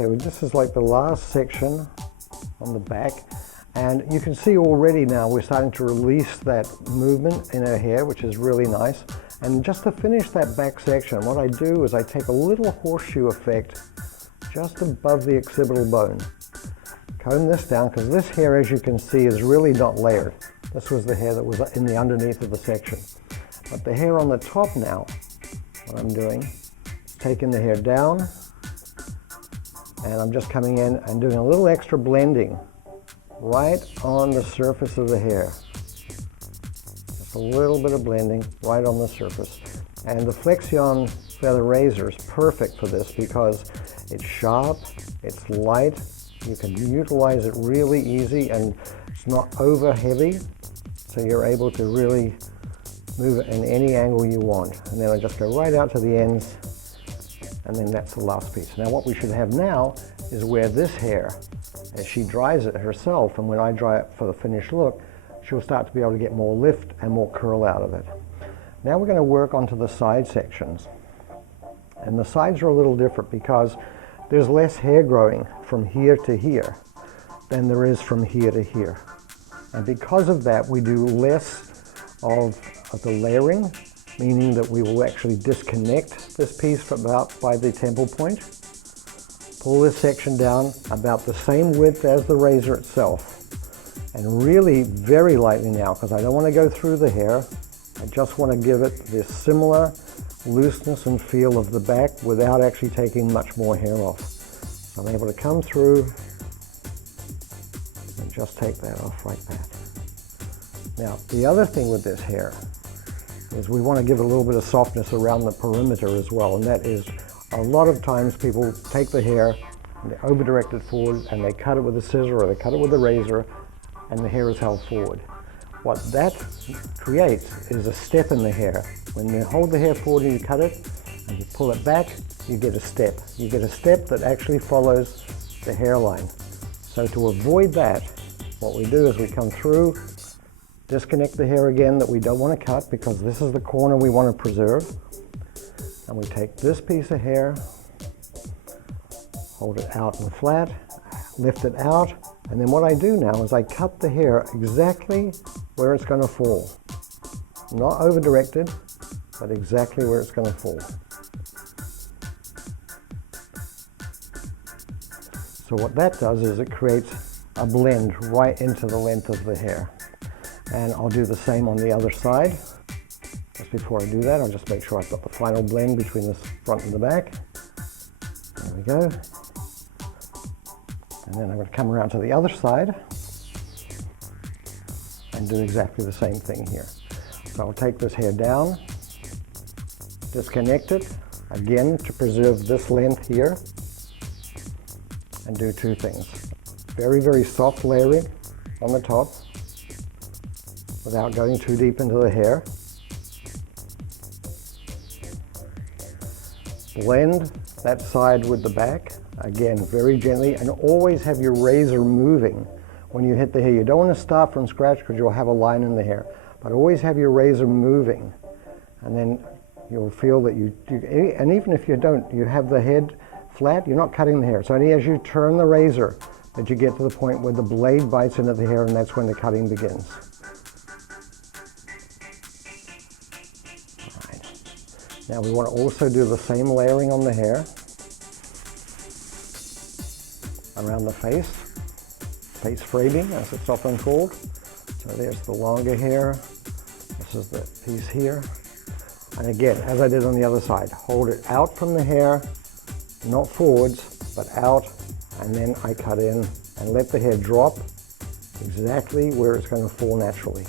Okay, well, this is like the last section on the back, and you can see already now we're starting to release that movement in her hair, which is really nice. And just to finish that back section, what I do is I take a little horseshoe effect just above the occipital bone. Comb this down, because this hair, as you can see, is really not layered. This was the hair that was in the underneath of the section. But the hair on the top now, what I'm doing is taking the hair down, and I'm just coming in and doing a little extra blending right on the surface of the hair. Just a little bit of blending right on the surface. And the Flexion feather razor is perfect for this because it's sharp, it's light, you can utilize it really easy, and it's not over heavy, so you're able to really move it in any angle you want. And then I just go right out to the ends, and then that's the last piece. Now what we should have now is where this hair, as she dries it herself, and when I dry it for the finished look, she'll start to be able to get more lift and more curl out of it. Now we're going to work onto the side sections. And the sides are a little different because there's less hair growing from here to here than there is from here to here. And because of that, we do less of the layering, meaning that we will actually disconnect this piece from about by the temple point. Pull this section down about the same width as the razor itself. And really very lightly now, because I don't want to go through the hair. I just want to give it this similar looseness and feel of the back without actually taking much more hair off. So I'm able to come through and just take that off like that. Now, the other thing with this hair is we want to give a little bit of softness around the perimeter as well, and that is a lot of times people take the hair and they over-direct it forward and they cut it with a scissor or they cut it with a razor and the hair is held forward. What that creates is a step in the hair. When you hold the hair forward and you cut it and you pull it back, you get a step. You get a step that actually follows the hairline. So to avoid that, what we do is we come through, disconnect the hair again that we don't want to cut because this is the corner we want to preserve. And we take this piece of hair, hold it out and flat, lift it out, and then what I do now is I cut the hair exactly where it's going to fall. Not over-directed, but exactly where it's going to fall. So what that does is it creates a blend right into the length of the hair. And I'll do the same on the other side. Just before I do that, I'll just make sure I've got the final blend between the front and the back. There we go. And then I'm going to come around to the other side and do exactly the same thing here. So I'll take this hair down, disconnect it, again to preserve this length here, and do two things. Very, very soft layering on the top without going too deep into the hair. Blend that side with the back, again very gently, and always have your razor moving when you hit the hair. You don't want to start from scratch because you'll have a line in the hair, but always have your razor moving, and then you'll feel that and even if you don't, you have the head flat, you're not cutting the hair. It's only as you turn the razor that you get to the point where the blade bites into the hair, and that's when the cutting begins. Now we want to also do the same layering on the hair around the face framing as it's often called. So there's the longer hair, this is the piece here. And again, as I did on the other side, hold it out from the hair, not forwards, but out, and then I cut in and let the hair drop exactly where it's going to fall naturally.